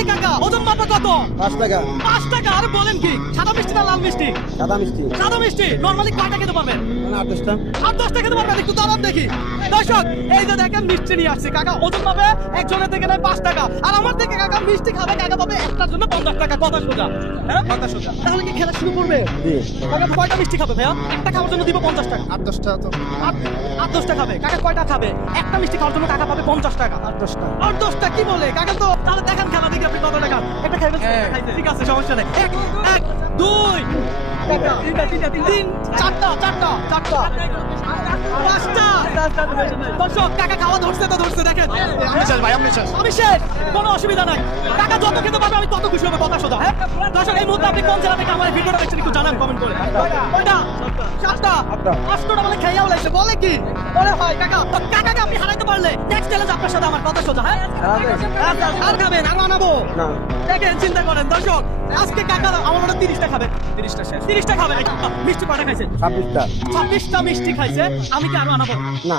এই কাকা ওজন মাপা কত? 5 টাকা। 5 টাকা? আর বলেন কি, সাদা মিষ্টি না লাল মিষ্টি? সাদা মিষ্টি। সাদা মিষ্টি নরমালি কয়টা খেতে পারবেন? 8-10টা। 8-10টা খেতে পারবেন? একটু দাঁড়ান দেখি। দর্শক এই যে দেখেন মিষ্টি নিয়ে আসছে কাকা, ওজন পাবে একজনের থেকে নেয় 5 টাকা, আর আমার থেকে কাকা মিষ্টি খাবে, কাকা পাবে একটার জন্য 50 টাকা। কথা সোজা, হ্যাঁ কথা সোজা। তাহলে কি খেলা শুরু করবে? জি। কাকা কয়টা মিষ্টি খাবে ভাইয়া? একটা খাওয়ার জন্য দিব 50 টাকা। 8-10টা তো। 8-10টা খাবে কাকা, কয়টা খাবে? একটা মিষ্টি খাওয়ার জন্য কাকা পাবে 50 টাকা। 8-10টা। 8-10টা কি বলে কাকা? তো তাহলে দেখেন খেলা দেখি আপনি কত টাকা একটা খাইবেন। ঠিক আছে সমস্যা নেই। 1 2 3 4টা 5টা। দর্শক কাকা খাওয়া ধরছে তো ধরছে, দেখেন আমি শেষ, কোনো অসুবিধা নাই। কাকা যত খেতে পারবে আমি তত খুশি হবে, কথা সোজা। হ্যাঁ দর্শক এই মুহূর্তে আপনি কোন জেলা থেকে আমার ভিডিওটা দেখছেন একটু জানান কমেন্ট করে। কয়টা? 7টা 8টা বলে খাইয়াও লাগছে বলে কি? বলে হয় কাকা। তো কাকাকে আপনি হারাইতে পারলে নেক্সট চ্যালেঞ্জ আপনার সাথে আমার, কথা সোজা। হ্যাঁ আর খাবেন আর আনাবো না। দেখেন চিন্তা করেন দর্শক, আজকে কাকা আমার মনে 30টা খাবে। 30টা শেষ, 30টা খাবে। মিষ্টি কয়টা খাইছে? 26টা। 26টা মিষ্টি খাইছে, আমি কি আরো আনাবো? না।